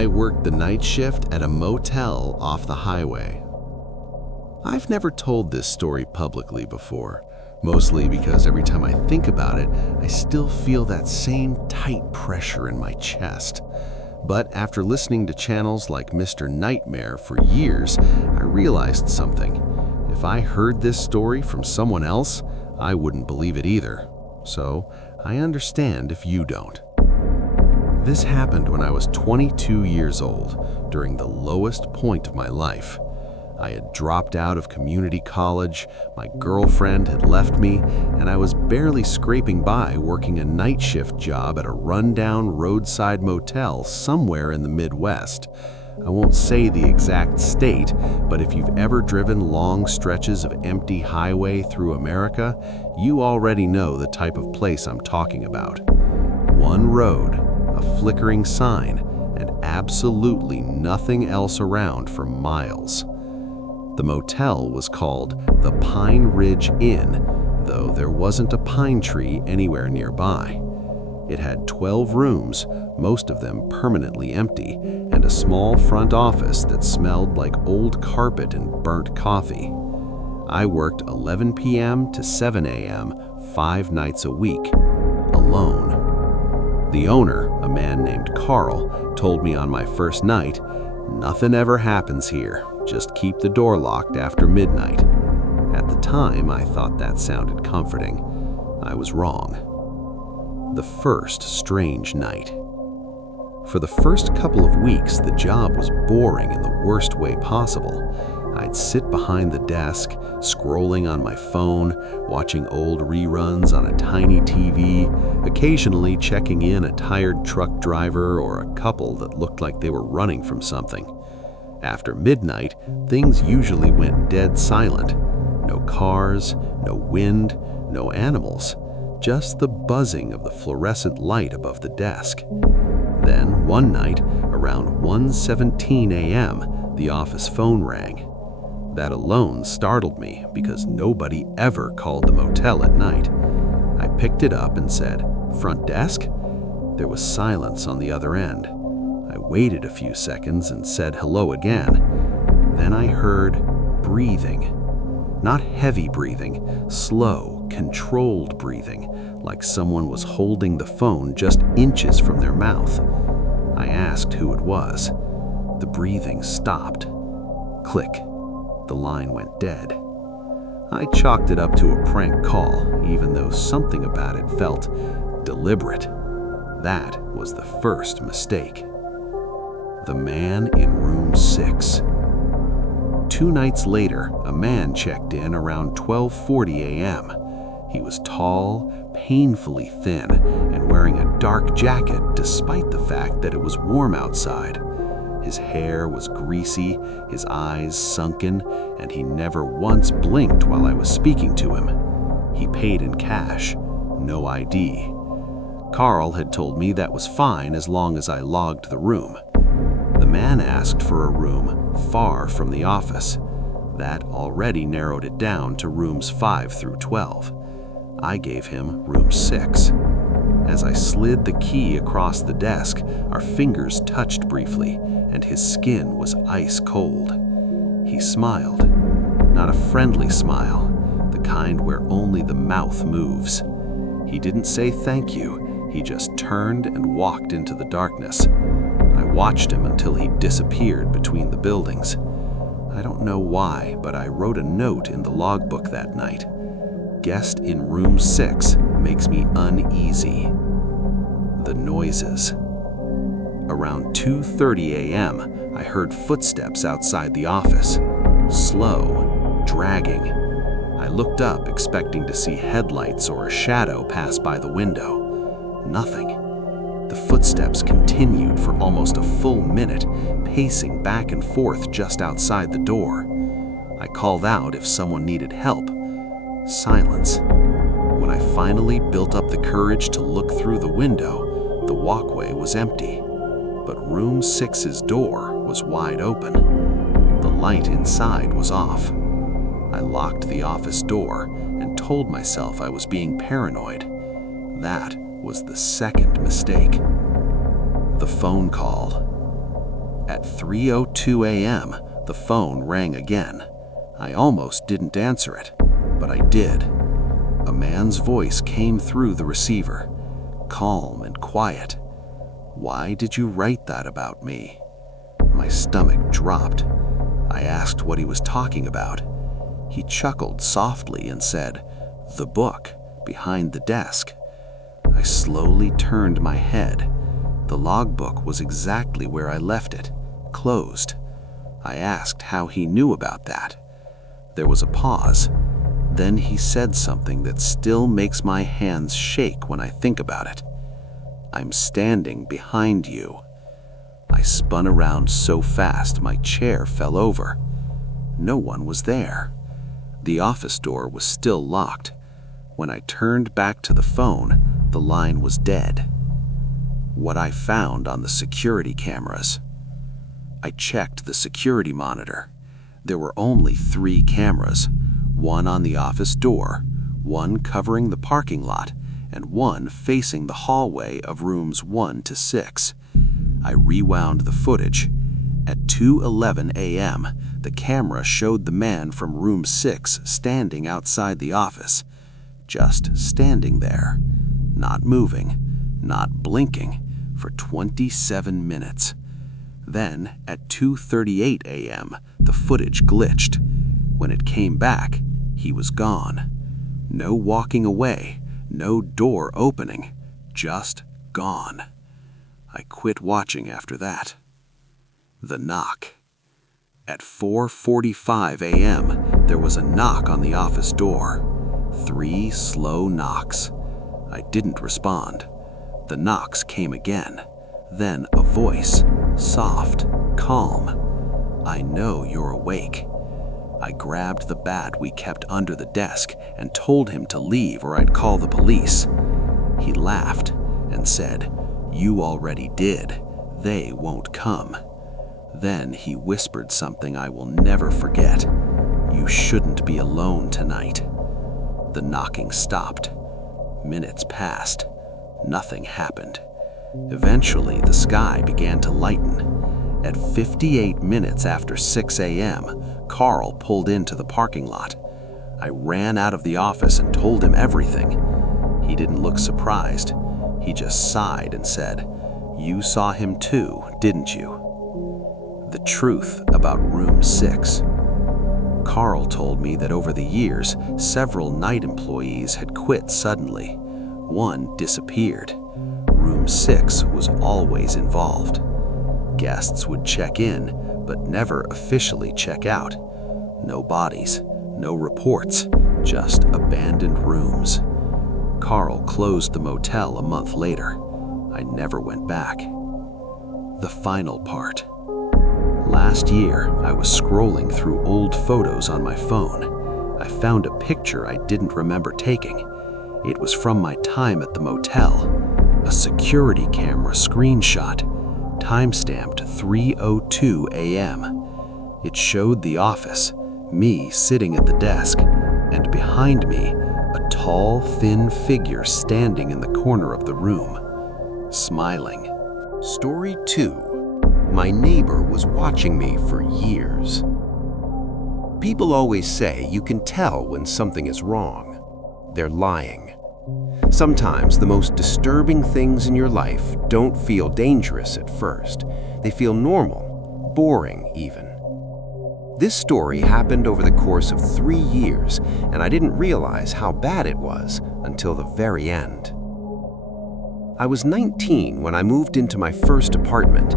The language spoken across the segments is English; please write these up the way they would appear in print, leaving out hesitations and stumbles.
I worked the night shift at a motel off the highway. I've never told this story publicly before, mostly because every time I think about it, I still feel that same tight pressure in my chest. But after listening to channels like Mr. Nightmare for years, I realized something. If I heard this story from someone else, I wouldn't believe it either. So I understand if you don't. This happened when I was 22 years old, during the lowest point of my life. I had dropped out of community college, my girlfriend had left me, and I was barely scraping by working a night shift job at a rundown roadside motel somewhere in the Midwest. I won't say the exact state, but if you've ever driven long stretches of empty highway through America, you already know the type of place I'm talking about. One road, a flickering sign, and absolutely nothing else around for miles. The motel was called the Pine Ridge Inn, though there wasn't a pine tree anywhere nearby. It had 12 rooms, most of them permanently empty, and a small front office that smelled like old carpet and burnt coffee. I worked 11 p.m. to 7 a.m. 5 nights a week, alone. The owner, a man named Carl, told me on my first night, "Nothing ever happens here. Just keep the door locked after midnight." At the time, I thought that sounded comforting. I was wrong. The first strange night. For the first couple of weeks, the job was boring in the worst way possible. I'd sit behind the desk, scrolling on my phone, watching old reruns on a tiny TV, occasionally checking in a tired truck driver or a couple that looked like they were running from something. After midnight, things usually went dead silent. No cars, no wind, no animals, just the buzzing of the fluorescent light above the desk. Then, one night, around 1:17 a.m., the office phone rang. That alone startled me because nobody ever called the motel at night. I picked it up and said, "Front desk?" There was silence on the other end. I waited a few seconds and said hello again. Then I heard breathing. Not heavy breathing, slow, controlled breathing, like someone was holding the phone just inches from their mouth. I asked who it was. The breathing stopped. Click. The line went dead. I chalked it up to a prank call, even though something about it felt deliberate. That was the first mistake. The man in room 6. 2 nights later, a man checked in around 12:40 a.m. He was tall, painfully thin, and wearing a dark jacket despite the fact that it was warm outside. His hair was greasy, his eyes sunken, and he never once blinked while I was speaking to him. He paid in cash, no ID. Carl had told me that was fine as long as I logged the room. The man asked for a room far from the office. That already narrowed it down to rooms 5 through 12. I gave him room 6. As I slid the key across the desk, our fingers touched briefly, and his skin was ice cold. He smiled. Not a friendly smile, the kind where only the mouth moves. He didn't say thank you, he just turned and walked into the darkness. I watched him until he disappeared between the buildings. I don't know why, but I wrote a note in the logbook that night. Guest in room 6 makes me uneasy. The noises. Around 2:30 a.m., I heard footsteps outside the office. Slow, dragging. I looked up, expecting to see headlights or a shadow pass by the window. Nothing. The footsteps continued for almost a full minute, pacing back and forth just outside the door. I called out if someone needed help. Silence. When I finally built up the courage to look through the window, the walkway was empty, but room 6's door was wide open. The light inside was off. I locked the office door and told myself I was being paranoid. That was the second mistake. The phone call. At 3:02 a.m., the phone rang again. I almost didn't answer it, but I did. A man's voice came through the receiver, calm and quiet. "Why did you write that about me?" My stomach dropped. I asked what he was talking about. He chuckled softly and said, "The book, behind the desk." I slowly turned my head. The logbook was exactly where I left it, closed. I asked how he knew about that. There was a pause. Then he said something that still makes my hands shake when I think about it. "I'm standing behind you." I spun around so fast my chair fell over. No one was there. The office door was still locked. When I turned back to the phone, the line was dead. What I found on the security cameras. I checked the security monitor. There were only 3 cameras, one on the office door, one covering the parking lot, and one facing the hallway of rooms 1 to 6. I rewound the footage. At 2:11 a.m., the camera showed the man from room 6 standing outside the office, just standing there, not moving, not blinking, for 27 minutes. Then, at 2:38 a.m., the footage glitched. When it came back, he was gone. No walking away, no door opening, just gone. I quit watching after that. The knock. At 4:45 a.m., there was a knock on the office door. 3 slow knocks. I didn't respond. The knocks came again. Then a voice, soft, calm. "I know you're awake." I grabbed the bat we kept under the desk and told him to leave or I'd call the police. He laughed and said, "You already did. They won't come." Then he whispered something I will never forget. "You shouldn't be alone tonight." The knocking stopped. Minutes passed. Nothing happened. Eventually, the sky began to lighten. At 58 minutes after 6 a.m., Carl pulled into the parking lot. I ran out of the office and told him everything. He didn't look surprised. He just sighed and said, "You saw him too, didn't you?" The truth about room 6. Carl told me that over the years, several night employees had quit suddenly. One disappeared. Room 6 was always involved. Guests would check in, but never officially check out. No bodies, no reports, just abandoned rooms. Carl closed the motel a month later. I never went back. The final part. Last year, I was scrolling through old photos on my phone. I found a picture I didn't remember taking. It was from my time at the motel. A security camera screenshot, timestamped 3:02 a.m. It showed the office, me sitting at the desk, and behind me, a tall, thin figure standing in the corner of the room, smiling. Story 2. My neighbor was watching me for years. People always say you can tell when something is wrong. They're lying. Sometimes the most disturbing things in your life don't feel dangerous at first. They feel normal, boring even. This story happened over the course of 3 years, and I didn't realize how bad it was until the very end. I was 19 when I moved into my first apartment.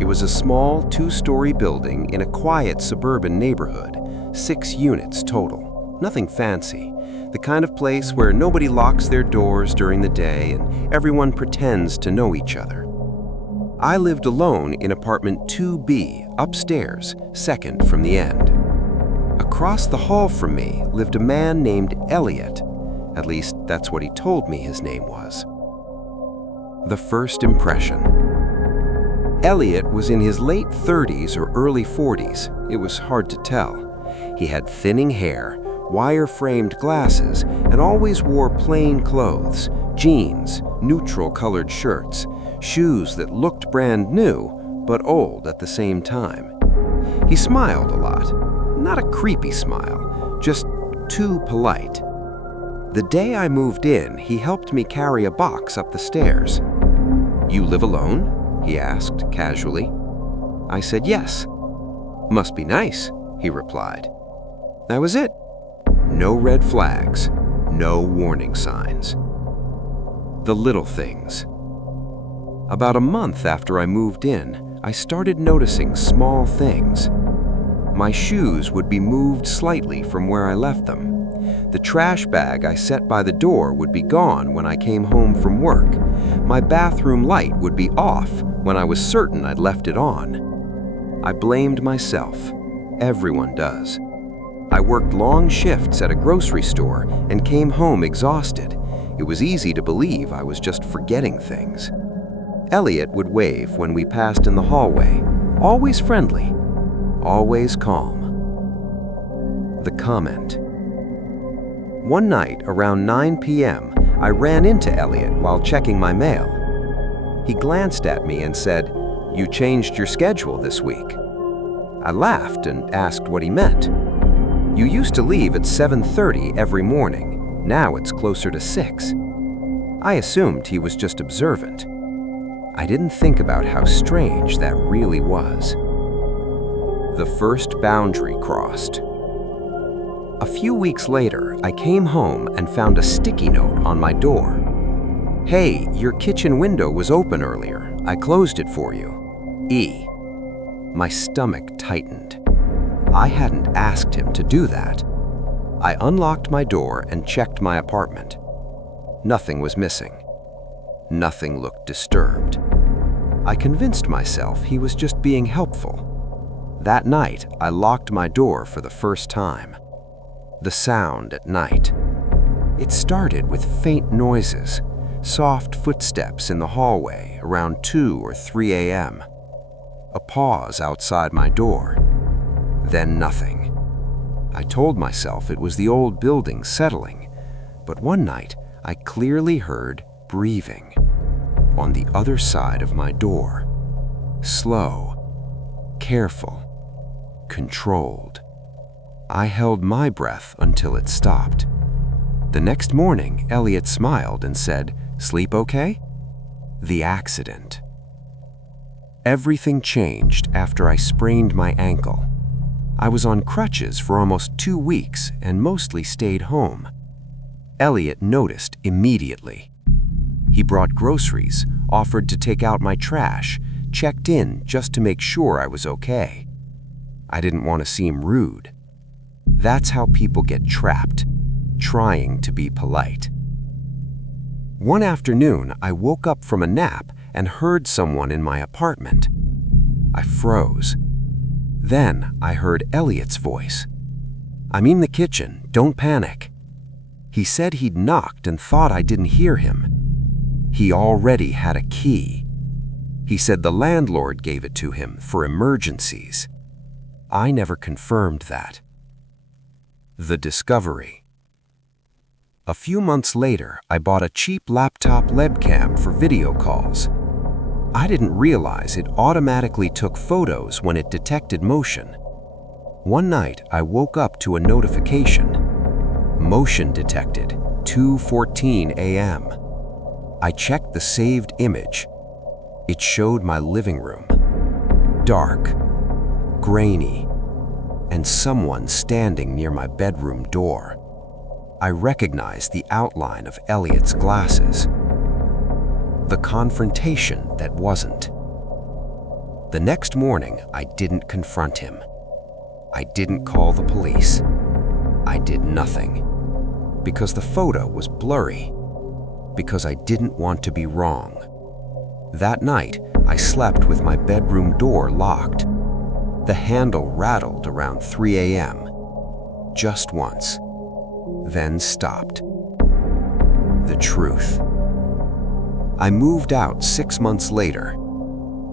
It was a small 2-story building in a quiet suburban neighborhood, 6 units total. Nothing fancy, the kind of place where nobody locks their doors during the day and everyone pretends to know each other. I lived alone in apartment 2B, upstairs, second from the end. Across the hall from me lived a man named Elliot. At least that's what he told me his name was. The first impression. Elliot was in his late 30s or early 40s. It was hard to tell. He had thinning hair, wire-framed glasses, and always wore plain clothes, jeans, neutral-colored shirts, shoes that looked brand new, but old at the same time. He smiled a lot. Not a creepy smile, just too polite. The day I moved in, he helped me carry a box up the stairs. "You live alone?" he asked casually. I said yes. "Must be nice," he replied. That was it. No red flags, no warning signs. The little things. About a month after I moved in, I started noticing small things. My shoes would be moved slightly from where I left them. The trash bag I set by the door would be gone when I came home from work. My bathroom light would be off when I was certain I'd left it on. I blamed myself. Everyone does. I worked long shifts at a grocery store and came home exhausted. It was easy to believe I was just forgetting things. Elliot would wave when we passed in the hallway, always friendly, always calm. The comment. One night around 9 p.m., I ran into Elliot while checking my mail. He glanced at me and said, "You changed your schedule this week." I laughed and asked what he meant. "You used to leave at 7:30 every morning. Now it's closer to 6. I assumed he was just observant. I didn't think about how strange that really was. The first boundary crossed. A few weeks later, I came home and found a sticky note on my door. "Hey, your kitchen window was open earlier. I closed it for you. E." My stomach tightened. I hadn't asked him to do that. I unlocked my door and checked my apartment. Nothing was missing. Nothing looked disturbed. I convinced myself he was just being helpful. That night, I locked my door for the first time. The sound at night. It started with faint noises, soft footsteps in the hallway around 2 or 3 a.m. A pause outside my door. Then nothing. I told myself it was the old building settling, but one night I clearly heard breathing on the other side of my door. Slow, careful, controlled. I held my breath until it stopped. The next morning, Elliot smiled and said, "Sleep okay?" The accident. Everything changed after I sprained my ankle. I was on crutches for almost 2 weeks and mostly stayed home. Elliot noticed immediately. He brought groceries, offered to take out my trash, checked in just to make sure I was okay. I didn't want to seem rude. That's how people get trapped, trying to be polite. One afternoon, I woke up from a nap and heard someone in my apartment. I froze. Then I heard Elliot's voice. "I'm in the kitchen, don't panic." He said he'd knocked and thought I didn't hear him. He already had a key. He said the landlord gave it to him for emergencies. I never confirmed that. The discovery. A few months later, I bought a cheap laptop webcam for video calls. I didn't realize it automatically took photos when it detected motion. One night, I woke up to a notification. Motion detected, 2:14 a.m. I checked the saved image. It showed my living room. Dark, grainy, and someone standing near my bedroom door. I recognized the outline of Elliot's glasses. The confrontation that wasn't. The next morning, I didn't confront him. I didn't call the police. I did nothing. Because the photo was blurry. Because I didn't want to be wrong. That night, I slept with my bedroom door locked. The handle rattled around 3 a.m. Just once. Then stopped. The truth. I moved out 6 months later.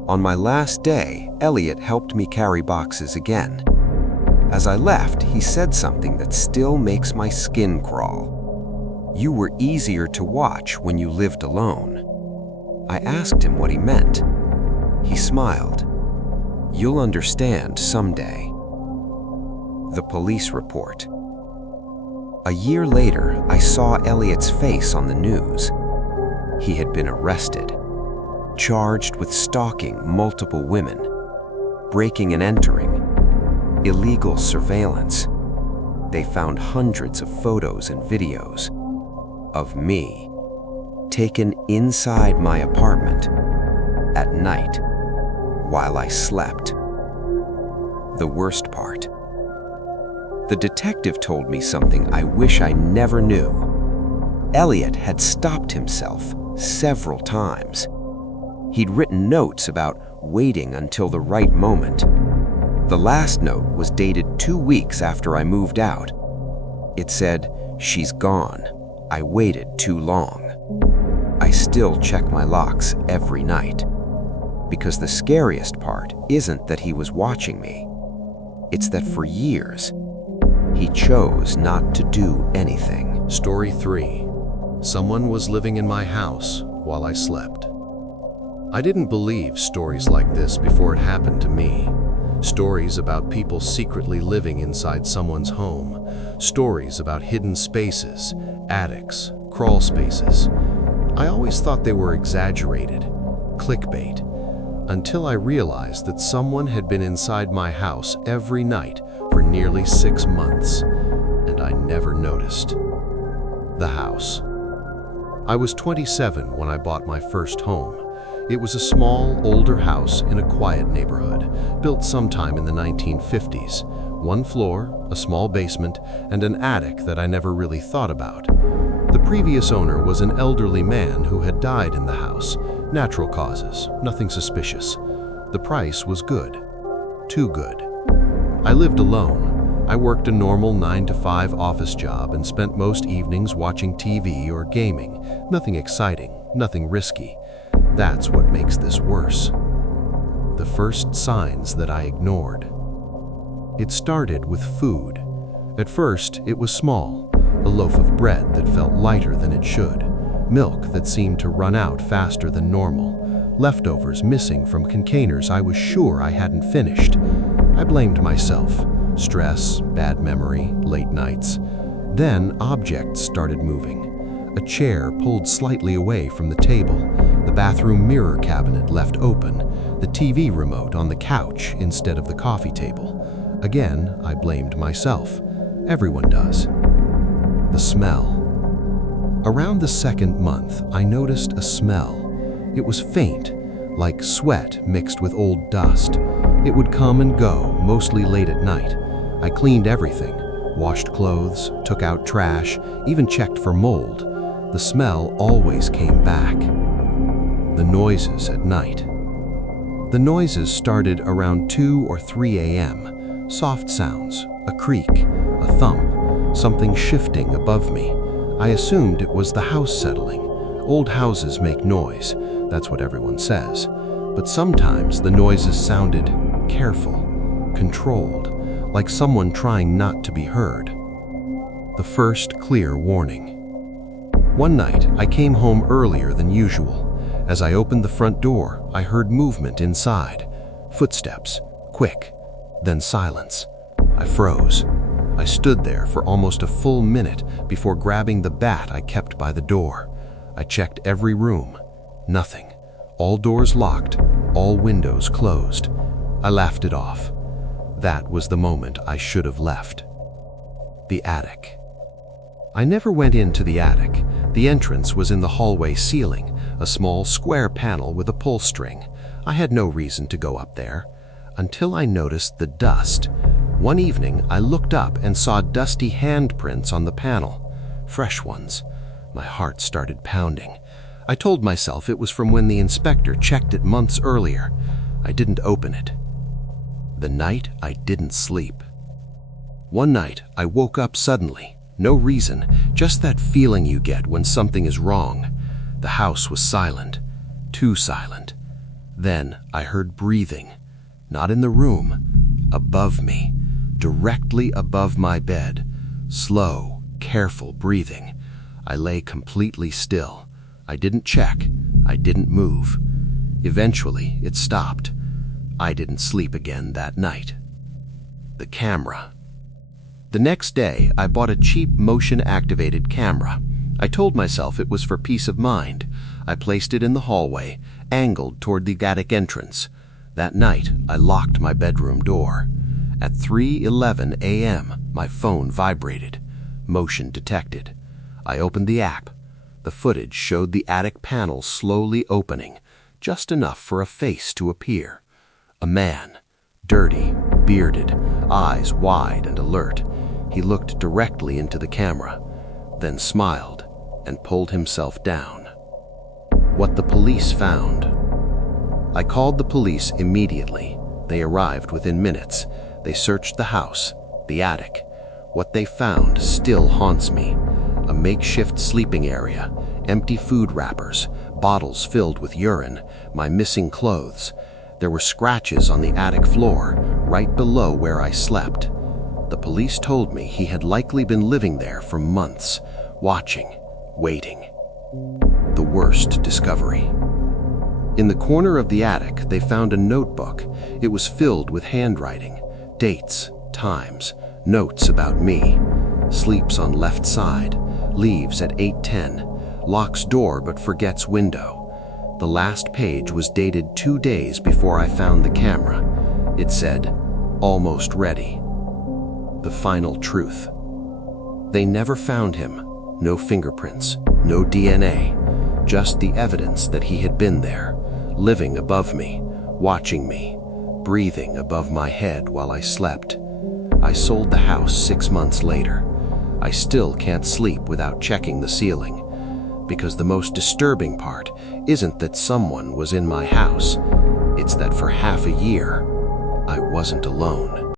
On my last day, Elliot helped me carry boxes again. As I left, he said something that still makes my skin crawl. "You were easier to watch when you lived alone." I asked him what he meant. He smiled. You'll understand someday. The police report. A year later, I saw Elliot's face on the news. He had been arrested, charged with stalking multiple women, breaking and entering, illegal surveillance. They found hundreds of photos and videos of me, taken inside my apartment at night while I slept. The worst part. The detective told me something I wish I never knew. Elliot had stopped himself several times. He'd written notes about waiting until the right moment. The last note was dated 2 weeks after I moved out. It said, "She's gone. I waited too long." I still check my locks every night. Because the scariest part isn't that he was watching me. It's that for years, he chose not to do anything. Story 3. Someone was living in my house while I slept. I didn't believe stories like this before it happened to me. Stories about people secretly living inside someone's home. Stories about hidden spaces, attics, crawl spaces. I always thought they were exaggerated, clickbait, until I realized that someone had been inside my house every night for nearly 6 months, and I never noticed. The house. I was 27 when I bought my first home. It was a small, older house in a quiet neighborhood, built sometime in the 1950s. 1 floor, a small basement, and an attic that I never really thought about. The previous owner was an elderly man who had died in the house. Natural causes, nothing suspicious. The price was good. Too good. I lived alone. I worked a normal 9-to-5 office job and spent most evenings watching TV or gaming. Nothing exciting, nothing risky. That's what makes this worse. The first signs that I ignored. It started with food. At first, it was small, a loaf of bread that felt lighter than it should, milk that seemed to run out faster than normal, leftovers missing from containers I was sure I hadn't finished. I blamed myself. Stress, bad memory, late nights. Then objects started moving. A chair pulled slightly away from the table, the bathroom mirror cabinet left open, the TV remote on the couch instead of the coffee table. Again, I blamed myself. Everyone does. The smell. Around the 2nd month, I noticed a smell. It was faint, like sweat mixed with old dust. It would come and go, mostly late at night. I cleaned everything, washed clothes, took out trash, even checked for mold. The smell always came back. The noises at night. The noises started around 2 or 3 a.m. Soft sounds, a creak, a thump, something shifting above me. I assumed it was the house settling. Old houses make noise, that's what everyone says. But sometimes the noises sounded careful, controlled, like someone trying not to be heard. The first clear warning. One night, I came home earlier than usual. As I opened the front door, I heard movement inside. Footsteps, quick, then silence. I froze. I stood there for almost a full minute before grabbing the bat I kept by the door. I checked every room. Nothing. All doors locked, all windows closed. I laughed it off. That was the moment I should have left. The attic. I never went into the attic. The entrance was in the hallway ceiling, a small square panel with a pull string. I had no reason to go up there, until I noticed the dust. One evening, I looked up and saw dusty handprints on the panel, fresh ones. My heart started pounding. I told myself it was from when the inspector checked it months earlier. I didn't open it. The night I didn't sleep. One night, I woke up suddenly. No reason, just that feeling you get when something is wrong. The house was silent, too silent. Then I heard breathing, not in the room, above me, directly above my bed. Slow, careful breathing. I lay completely still. I didn't check. I didn't move. Eventually, it stopped. I didn't sleep again that night. The camera. The next day, I bought a cheap motion-activated camera. I told myself it was for peace of mind. I placed it in the hallway, angled toward the attic entrance. That night, I locked my bedroom door. At 3:11 a.m., my phone vibrated. Motion detected. I opened the app. The footage showed the attic panel slowly opening, just enough for a face to appear. A man, dirty, bearded, eyes wide and alert. He looked directly into the camera, then smiled and pulled himself down. What the police found. I called the police immediately. They arrived within minutes. They searched the house, the attic. What they found still haunts me. A makeshift sleeping area, empty food wrappers, bottles filled with urine, my missing clothes. There were scratches on the attic floor, right below where I slept. The police told me he had likely been living there for months, watching, waiting. The worst discovery. In the corner of the attic, they found a notebook. It was filled with handwriting, dates, times, notes about me. Sleeps on left side, leaves at 8:10, locks door but forgets window. The last page was dated 2 days before I found the camera. It said, "Almost ready." The final truth. They never found him. No fingerprints, no DNA, just the evidence that he had been there, living above me, watching me, breathing above my head while I slept. I sold the house 6 months later. I still can't sleep without checking the ceiling, because the most disturbing part isn't that someone was in my house. It's that for half a year, I wasn't alone.